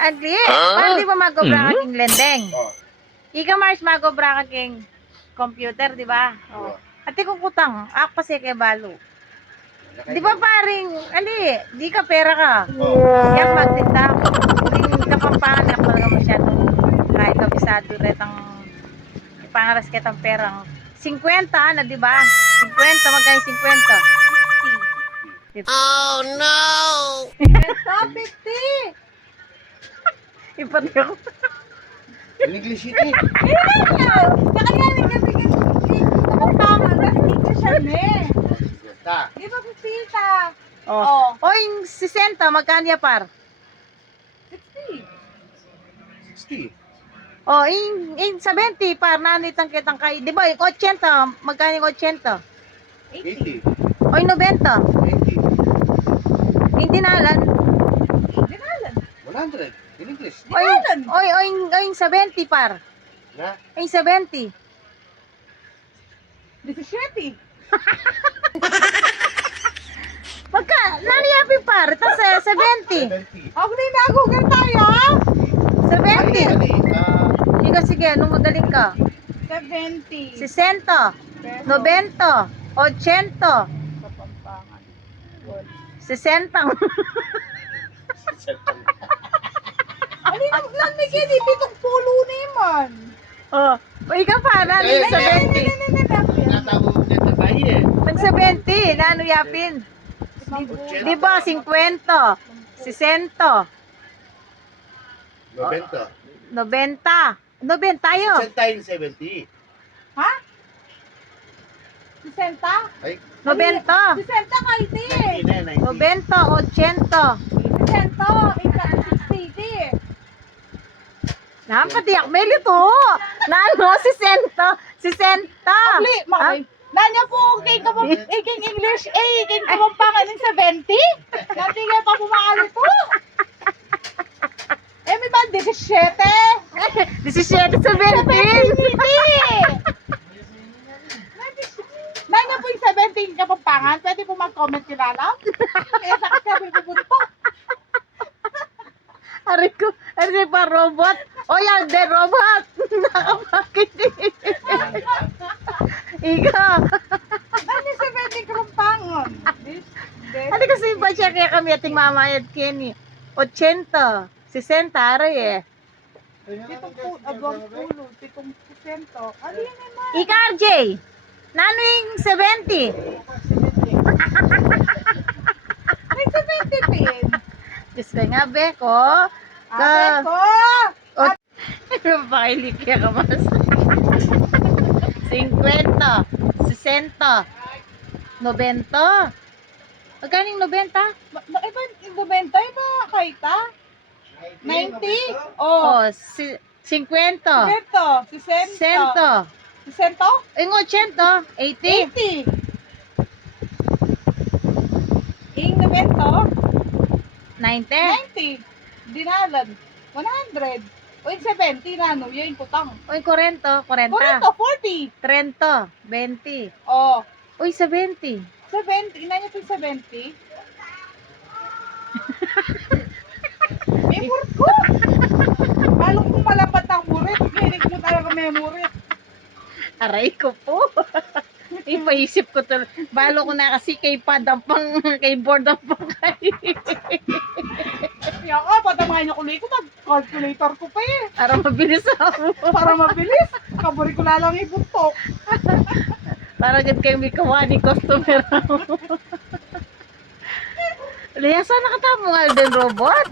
Agli, para di ba magobra ka king lendeng? Oh. Ika Mars magobra ka king computer, di ba? Oh. Ati kukutang, ako kasi kay balo. Di ba paring, di ka pera ka. Oh. Yan magtinda ako. Hindi kapampangan ako talaga masyado. Kahit kabisado rin ang pangaras kitang perang. 50 na, di ba? 50, magkano 50? 50. Oh no! 50! Ipati ako. In English ito eh. Nakayanin kasi kapampangan. Kasi siya ne. Ta. Di ba pipita? Oh. O yung 60, magkano ya par? 60. Oh, in 70 par, nanitang kitang kay. Di ba, yung 80, magkano yung 80? 80. O yung 90? 80. Yung dinalan? 100. In English. O yung 70 par? Na? O yung 70? 17. Magka, naniyapin par, ito sa 70. 70. Ako na yung nagugal tayo, ha? 70. Ali. Sige, sige, anong magaling ka? 70. 60, 90, 80, Kapampangan. 60. Ano yung nanigyan, pitong pulo naman. Oh, o ikaw pa, nani Eh, 70. Natawag mo dito tayo eh. Nang 70, nano yapin? Di ba, 50, 60, 90. 90. 90 tayo. Saan tayo 70? Ha? 60? Ay, 90. 60 kayo din. 90. 90, 80. 60, ika 60. Napatiyak, may lito. Nano, 60. 60. Abli, makay. Nanya po, king English, king kapampangan ng 70? Dati nga pa pumakalito. May ba 17? 17, 17. Nanya po yung 17 kapampangan, pwede po mag-comment kilala? Kaya sakit kami pupunto. Ari pa robot. O yan, de robot. Nakamakinig. Ika. Nanya 17 kapampangan. Ano kasi ba siya kaya kami ating mama at Kenny? 80, 60, aray eh. Pitong pulo, pitong sento. Ano yun naman? Ika, RJ. Nano yung 70? May 70 pin. Diyos ko nga, Beko. Ate ko! Pakilig kaya ka mas. 50, 60, 90. Magkano yung 90? Iba, yung 90, iba, kaita? 90? Oh, Oh, 50. sento, 60. 100. Sento? Yung 80, 80. 80. Ing 90? 90. 90. Dinalan. 100. O yung 70 na, no? Yun yung putang. Uy, 40, 40. 40, 30, 20. Oh, Uy, 70. 70. Ina niya po yung 70. May murit ko! Balong ko malapat ang murit. Hilig mo talaga may murit. Aray ko po. Ipaisip ko to. Balo ko na kasi kay padampang, kay board ang pangkay. Kaya ka, patamahin niyo ko mag-calculator ko pa eh. Para mabilis ako. Para mabilis. Kaburi ko lang ibuntok. Para agad kayo may kawani customer ako. Liya, saan nakatamo nga din robot?